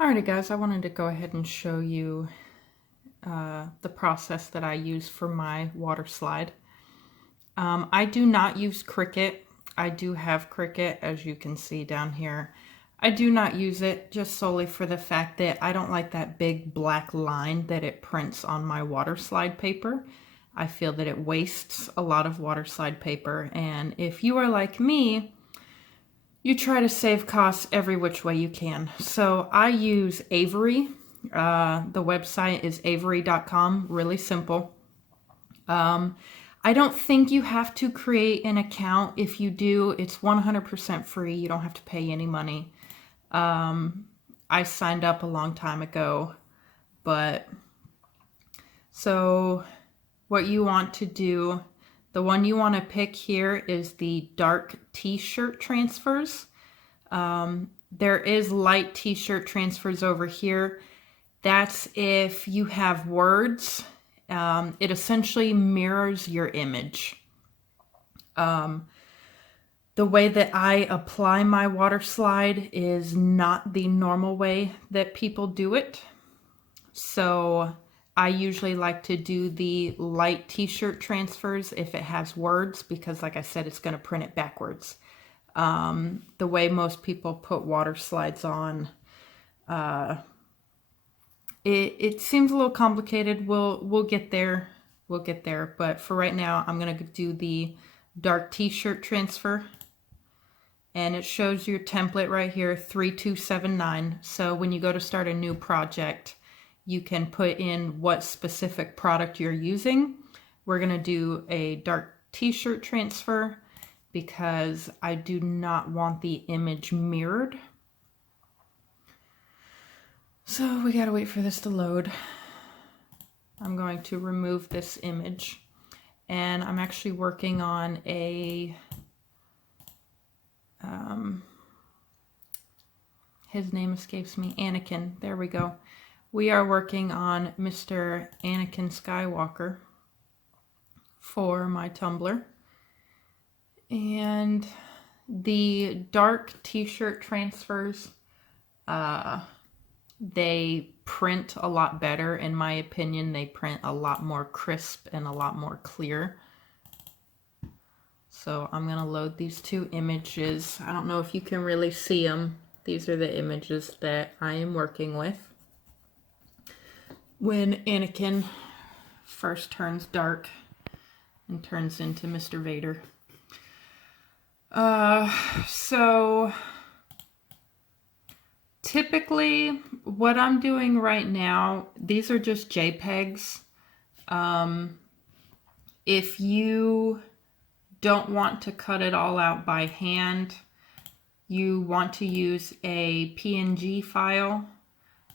Alrighty guys, I wanted to go ahead and show you the process that I use for my water slide. I do not use Cricut. I do have Cricut, as you can see down here. I do not use it just solely for the fact that I don't like that big black line that it prints on my water slide paper. I feel that it wastes a lot of water slide paper, and if you are like me, you try to save costs every which way you can. So I use Avery. The website is avery.com, really simple. I don't think you have to create an account. If you do, it's 100% free. You don't have to pay any money. I signed up a long time ago, but so what you want to do, the one you want to pick here is the dark t-shirt transfers. There is light t-shirt transfers over here. That's if you have words. It essentially mirrors your image. The way that I apply my water slide is not the normal way that people do it. So I usually like to do the light t-shirt transfers if it has words, because like I said, it's going to print it backwards. The way most people put water slides on, it seems a little complicated. We'll get there. We'll get there. But for right now, I'm going to do the dark t-shirt transfer. And it shows your template right here, 3279. So when you go to start a new project, you can put in what specific product you're using. We're going to do a dark t-shirt transfer because I do not want the image mirrored. So we gotta wait for this to load. I'm going to remove this image, and I'm actually working on a his name escapes me, Anakin. There we go. We are working on Mr. Anakin Skywalker for my Tumbler. And the dark t-shirt transfers, they print a lot better. In my opinion, they print a lot more crisp and a lot more clear. So I'm going to load these two images. I don't know if you can really see them. These are the images that I am working with when Anakin first turns dark and turns into Mr. Vader. So typically what I'm doing right now, these are just JPEGs. If you don't want to cut it all out by hand, you want to use a PNG file,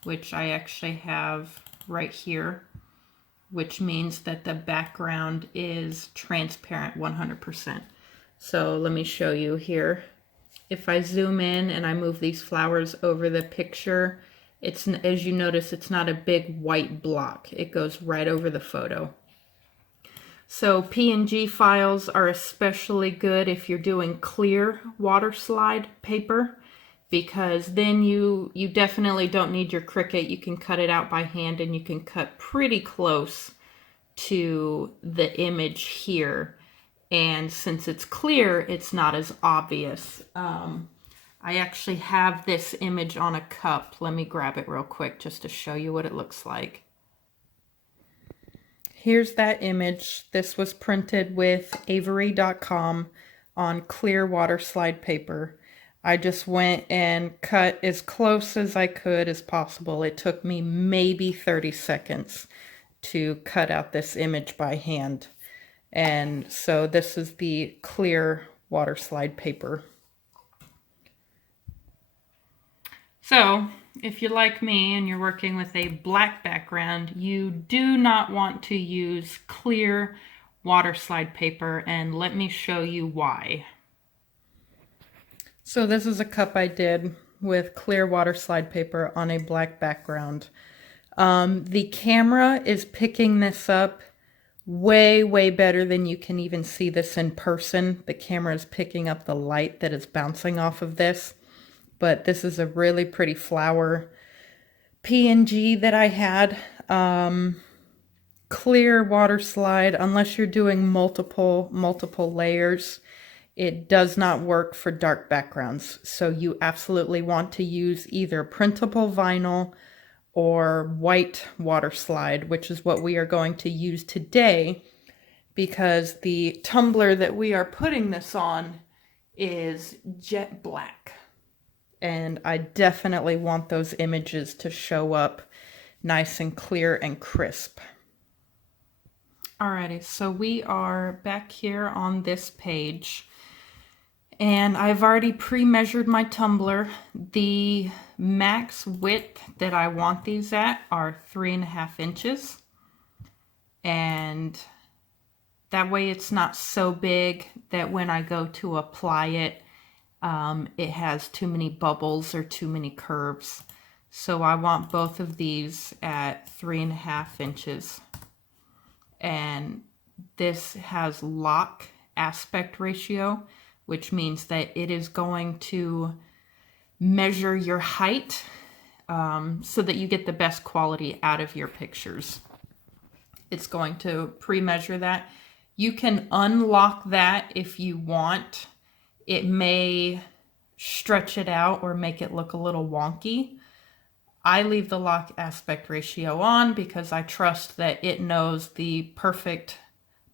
which I actually have right here, which means that the background is transparent 100%. So let me show you here. If I zoom in and I move these flowers over the picture, it's, as you notice, it's not a big white block. It goes right over the photo. So PNG files are especially good if you're doing clear water slide paper, because then you definitely don't need your Cricut. You can cut it out by hand, and you can cut pretty close to the image here. And since it's clear, it's not as obvious. I actually have this image on a cup. Let me grab it real quick just to show you what it looks like. Here's that image. This was printed with Avery.com on clear water slide paper. I just went and cut as close as I could as possible. It took me maybe 30 seconds to cut out this image by hand. And so this is the clear water slide paper. So if you're like me and you're working with a black background, you do not want to use clear water slide paper, and let me show you why. So this is a cup I did with clear water slide paper on a black background. The camera is picking this up way better than you can even see this in person. The camera is picking up the light that is bouncing off of this. But this is a really pretty flower. PNG that I had. Clear Waterslide, unless you're doing multiple layers, it does not work for dark backgrounds. So you absolutely want to use either printable vinyl or white Waterslide, which is what we are going to use today, because the tumbler that we are putting this on is jet black. And I definitely want those images to show up nice and clear and crisp. Alrighty, so we are back here on this page, and I've already pre-measured my tumbler. The max width that I want these at are 3.5 inches, and that way it's not so big that when I go to apply it, it has too many bubbles or too many curves. So I want both of these at 3.5 inches. And this has lock aspect ratio, which means that it is going to measure your height so that you get the best quality out of your pictures. It's going to pre-measure that. You can unlock that if you want. It may stretch it out or make it look a little wonky. I leave the lock aspect ratio on because I trust that it knows the perfect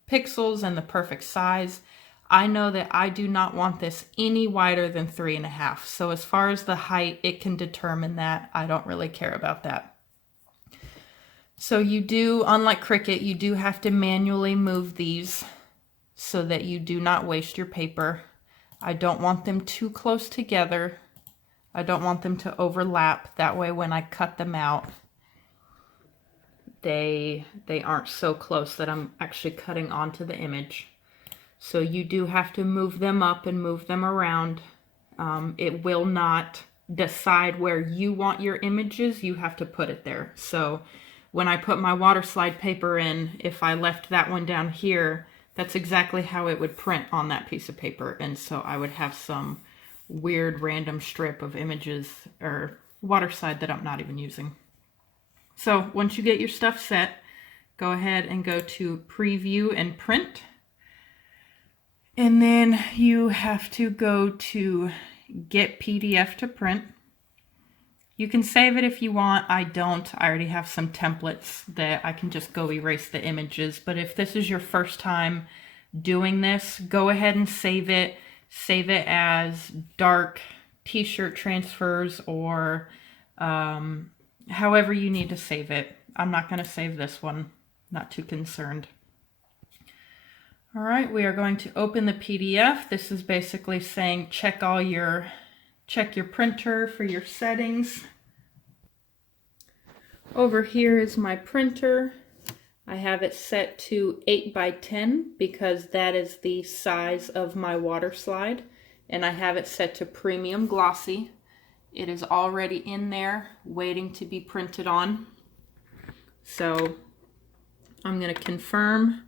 pixels and the perfect size. I know that I do not want this any wider than 3.5. So as far as the height, it can determine that. I don't really care about that. So you do, unlike Cricut, you do have to manually move these so that you do not waste your paper. I don't want them too close together. I don't want them to overlap. That way when I cut them out, they aren't so close that I'm actually cutting onto the image. So you do have to move them up and move them around. It will not decide where you want your images. You have to put it there. So when I put my Waterslide paper in, if I left that one down here, that's exactly how it would print on that piece of paper. And so I would have some weird random strip of images or Waterslide that I'm not even using. So once you get your stuff set, go ahead and go to preview and print. And then you have to go to get PDF to print. You can save it if you want. I don't. I already have some templates that I can just go erase the images. But if this is your first time doing this, go ahead and save it. Save it as dark t-shirt transfers or however you need to save it. I'm not going to save this one. Not too concerned. All right, we are going to open the PDF. This is basically saying check your printer for your settings. Over here is my printer. I have it set to 8x10 because that is the size of my Waterslide, and I have it set to premium glossy. It is already in there waiting to be printed on. So I'm going to confirm.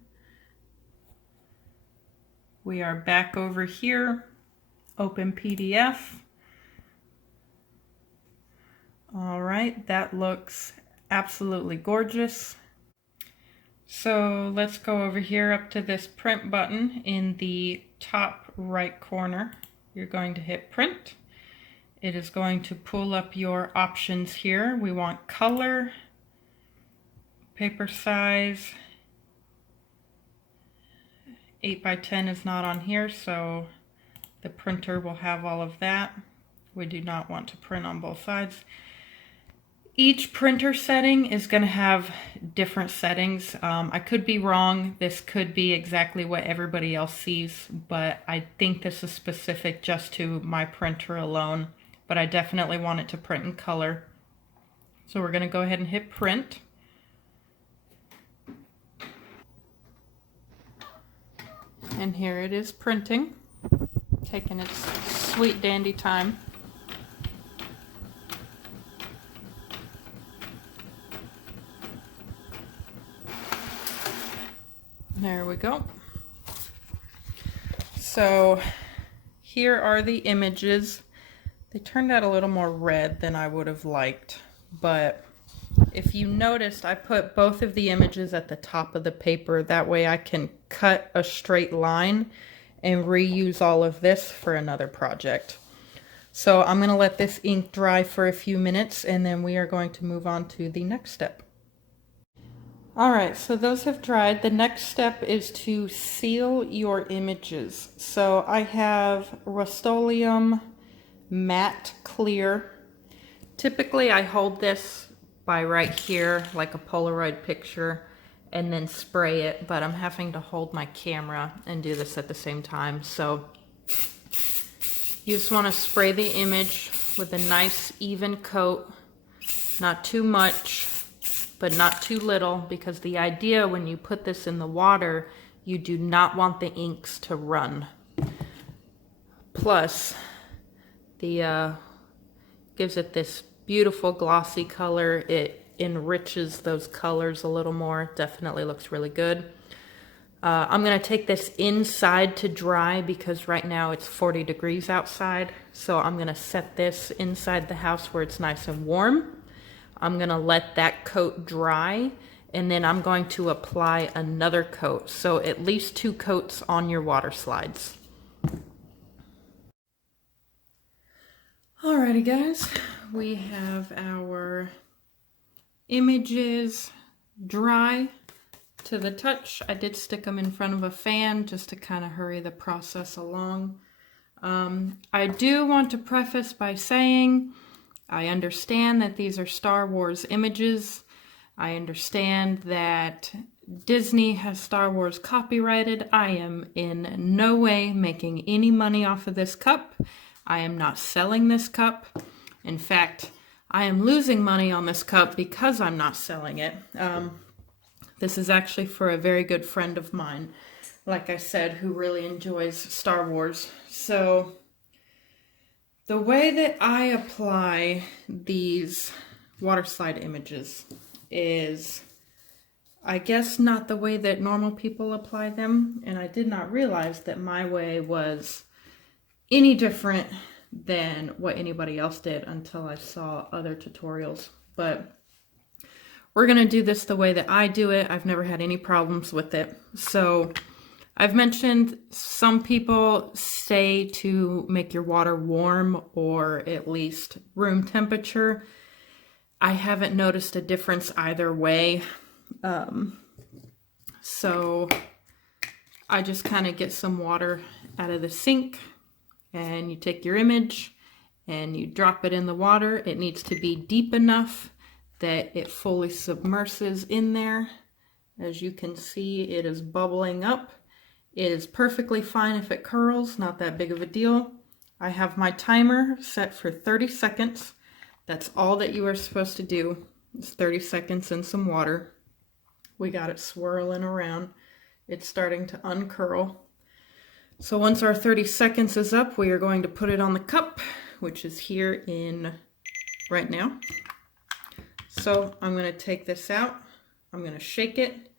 We are back over here, open PDF. All right, that looks absolutely gorgeous. So let's go over here up to this print button in the top right corner. You're going to hit print. It is going to pull up your options here. We want color, paper size. 8x10 is not on here, so the printer will have all of that. We do not want to print on both sides. Each printer setting is going to have different settings. I could be wrong. This could be exactly what everybody else sees, but I think this is specific just to my printer alone. But I definitely want it to print in color. So we're going to go ahead and hit print. And here it is printing, taking its sweet dandy time. There we go. So here are the images. They turned out a little more red than I would have liked. but if you noticed, I put both of the images at the top of the paper. That way I can cut a straight line and reuse all of this for another project. So I'm going to let this ink dry for a few minutes, and then we are going to move on to the next step. Alright, so those have dried. The next step is to seal your images. So I have Rust-Oleum Matte Clear. Typically I hold this by right here like a Polaroid picture and then spray it, but I'm having to hold my camera and do this at the same time. So you just want to spray the image with a nice even coat, not too much, but not too little, because the idea when you put this in the water, you do not want the inks to run. Plus, the gives it this beautiful glossy color. It enriches those colors a little more. Definitely looks really good. I'm going to take this inside to dry because right now it's 40 degrees outside. So I'm going to set this inside the house where it's nice and warm. I'm going to let that coat dry, and then I'm going to apply another coat. So at least 2 coats on your water slides. Alrighty guys, we have our images dry to the touch. I did stick them in front of a fan just to kind of hurry the process along. I do want to preface by saying I understand that these are Star Wars images. I understand that Disney has Star Wars copyrighted. I am in no way making any money off of this cup. I am not selling this cup. In fact, I am losing money on this cup because I'm not selling it. This is actually for a very good friend of mine, like I said, who really enjoys Star Wars. So the way that I apply these water slide images is, I guess, not the way that normal people apply them. And I did not realize that my way was any different than what anybody else did until I saw other tutorials. But we're going to do this the way that I do it. I've never had any problems with it. So I've mentioned some people say to make your water warm or at least room temperature. I haven't noticed a difference either way. So I just kind of get some water out of the sink, and you take your image and you drop it in the water. It needs to be deep enough that it fully submerses in there. As you can see, it is bubbling up. It is perfectly fine if it curls, not that big of a deal. I have my timer set for 30 seconds. That's all that you are supposed to do. It's 30 seconds in some water. We got it swirling around. It's starting to uncurl. So once our 30 seconds is up, we are going to put it on the cup, which is here in right now. So I'm going to take this out. I'm going to shake it.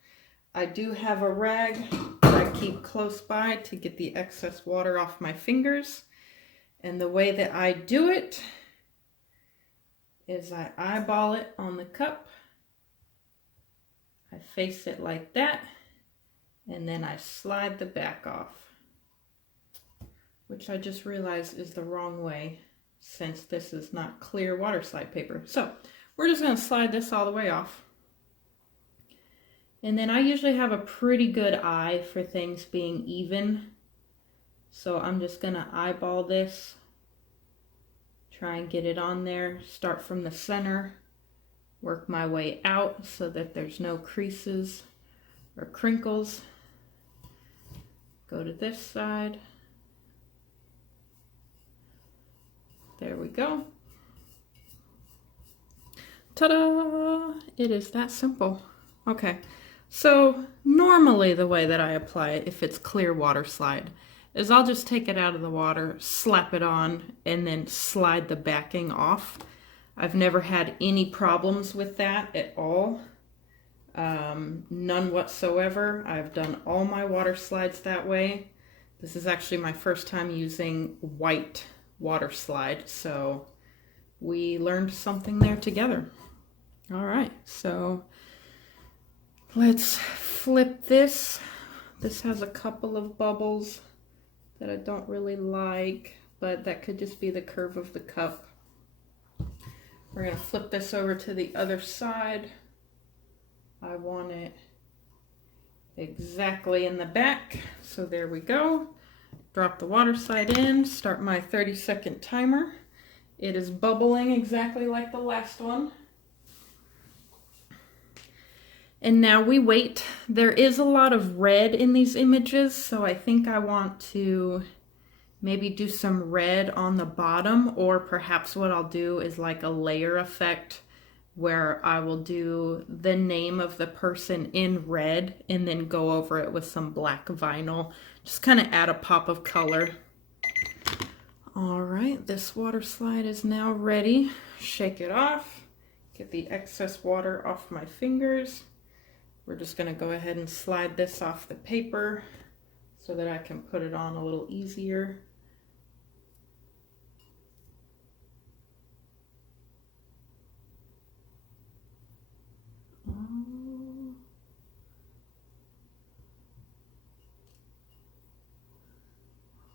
I do have a rag that I keep close by to get the excess water off my fingers. And the way that I do it is I eyeball it on the cup. I face it like that, and then I slide the back off, which I just realized is the wrong way since this is not clear water slide paper. So we're just going to slide this all the way off. And then I usually have a pretty good eye for things being even. So I'm just going to eyeball this, try and get it on there, start from the center, work my way out so that there's no creases or crinkles. Go to this side. There we go. Ta-da! It is that simple. Okay, so normally the way that I apply it, if it's clear water slide, is I'll just take it out of the water, slap it on, and then slide the backing off. I've never had any problems with that at all. None whatsoever. I've done all my water slides that way. This is actually my first time using white water slide, so we learned something there together. All right, so let's flip this. This has a couple of bubbles that I don't really like, but that could just be the curve of the cup. We're gonna flip this over to the other side. I want it exactly in the back, so there we go. Drop the water slide in, start my 30-second timer. It is bubbling exactly like the last one. And now we wait. There is a lot of red in these images, so I think I want to maybe do some red on the bottom, or perhaps what I'll do is like a layer effect where I will do the name of the person in red and then go over it with some black vinyl. Just kind of add a pop of color. All right, this water slide is now ready. Shake it off, get the excess water off my fingers. We're just gonna go ahead and slide this off the paper so that I can put it on a little easier.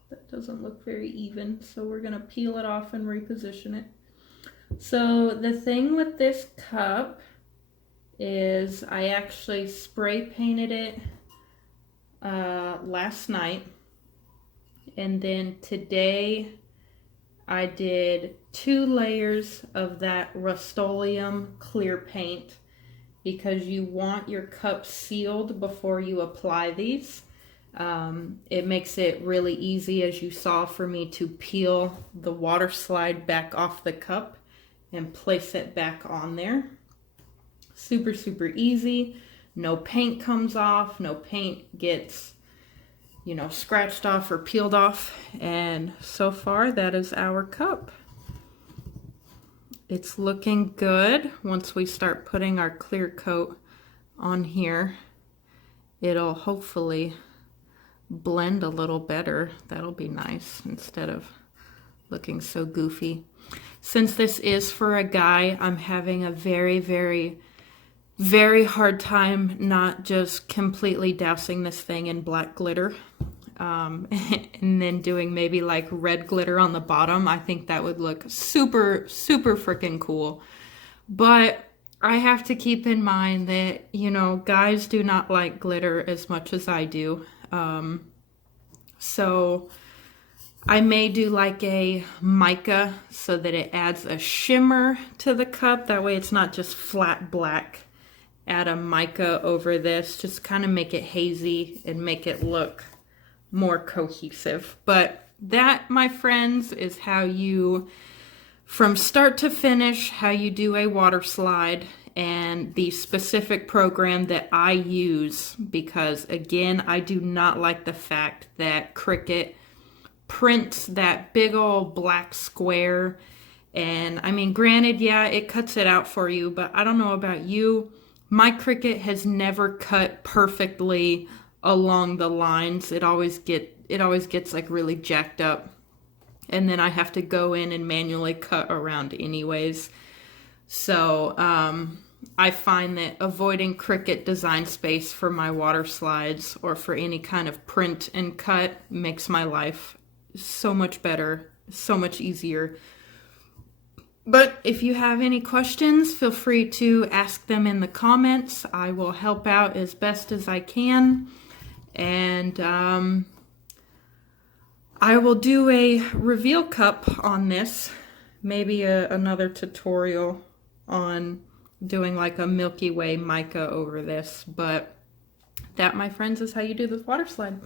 That doesn't look very even, so we're gonna peel it off and reposition it. So the thing with this cup is I actually spray painted it last night, and then today I did 2 layers of that Rust-Oleum clear paint, because you want your cup sealed before you apply these. It makes it really easy, as you saw, for me to peel the water slide back off the cup and place it back on there. Super, super easy. No paint comes off, no paint gets, you know, scratched off or peeled off. And so far, that is our cup. It's looking good. Once we start putting our clear coat on here, it'll hopefully blend a little better. That'll be nice instead of looking so goofy. Since this is for a guy, I'm having a very, very, very hard time not just completely dousing this thing in black glitter and then doing maybe like red glitter on the bottom. I think that would look super, super freaking cool. But I have to keep in mind that, you know, guys do not like glitter as much as I do. So I may do like a mica so that it adds a shimmer to the cup. That way it's not just flat black. Add a mica over this, just kind of make it hazy and make it look more cohesive. But that, my friends, is how you, from start to finish, how you do a water slide, and the specific program that I use, because again, I do not like the fact that Cricut prints that big old black square. And I mean, granted, yeah, it cuts it out for you, but I don't know about you. My Cricut has never cut perfectly along the lines. It always gets like really jacked up. And then I have to go in and manually cut around anyways. So I find that avoiding Cricut Design Space for my water slides or for any kind of print and cut makes my life so much better, so much easier. But if you have any questions, feel free to ask them in the comments. I will help out as best as I can. And I will do a reveal cup on this. Maybe another tutorial on doing like a Milky Way mica over this. But that, my friends, is how you do this water slide.